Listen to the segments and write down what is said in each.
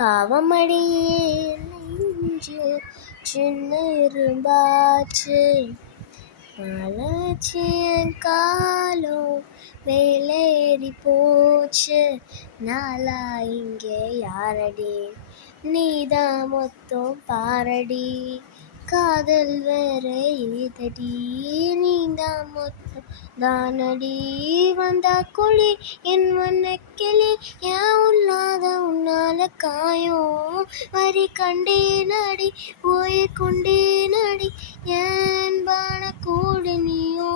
பாவமடியே நெஞ்சு சின்ன இரும்பாச்சு மலர்ச்சி என் காலம் வேலேறி போச்சு நாளா இங்கே யாரடி நீதான் மொத்தம் பாரடி காதல் வேற ஏதடி நீதான் மொத்தம் தானடி வந்தா குழி என் வண்ணக்கிளி ஏன் உள்ளாத உன்னால காயம் வரி கண்டேனடி போய் கொண்டேனடி ஏன் பான கூடு நீயோ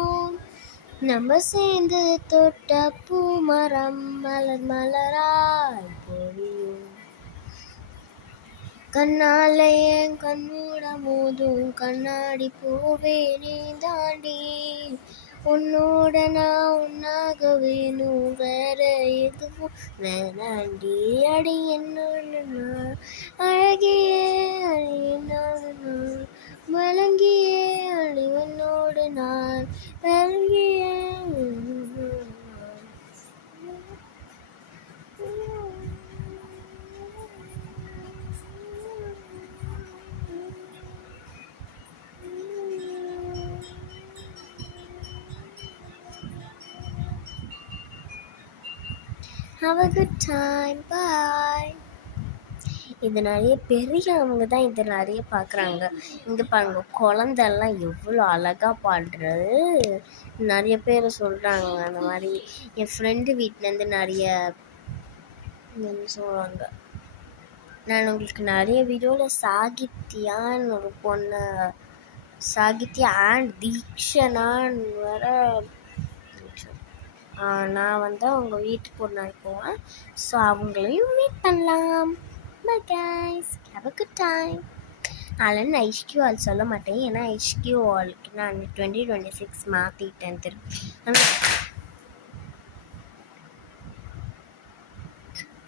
நம்ம சேர்ந்து தொட்ட பூ மரம் மலர் மலராய் பொழியும் கண்ணால என் கண்மூட மோதும் கண்ணாடி பூவே நீ தாண்டி உன்னோட நான் உன்னாக வேணும் வேற எதுவும் வேணாண்டி அடி என்னோட அழகியே அடி என்னோட மலங்கியே அடி உன்னோடு நான் விளங்கியே Have a good time. Bye. இது நிறைய பெரியவங்க தான் இது நிறைய பார்க்குறாங்க. இங்கே பாருங்க குழந்தெல்லாம் எவ்வளோ அழகாக பாடுறது. நிறைய பேர் சொல்கிறாங்க அந்த மாதிரி. என் ஃப்ரெண்டு வீட்டிலேருந்து நிறைய சொல்லுவாங்க. நான் உங்களுக்கு நிறைய வீடியோவில் சாகித்யான்னு ஒரு பொண்ணு சாகித்யா அண்ட் தீக்ஷனான்னு வர நான் வந்து அவங்க வீட்டுக்கு ஒரு நாள் போவேன். ஸோ அவங்களையும் மீட் பண்ணலாம். Bye guys, have a good time. அதில் நான் HQ ஆல் சொல்ல மாட்டேன், ஏன்னா HQ ஆலுக்கு நான் 2026 மாற்றிட்டேன். திருப்பி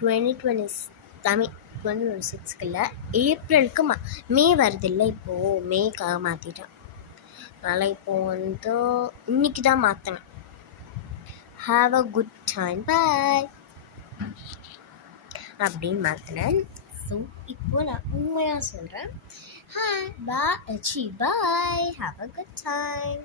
2026 இல்லை, ஏப்ரலுக்கு மே வருது இல்லை, இப்போது மேக்காக மாற்றிட்டேன். அதனால் இப்போது வந்து இன்னைக்கு தான் மாற்றினேன். Have a good time. Bye. அப்படின்னு மாற்றினேன். ஸோ இப்போ நான் உண்மையாக சொல்கிறேன். Bye. Have a good time.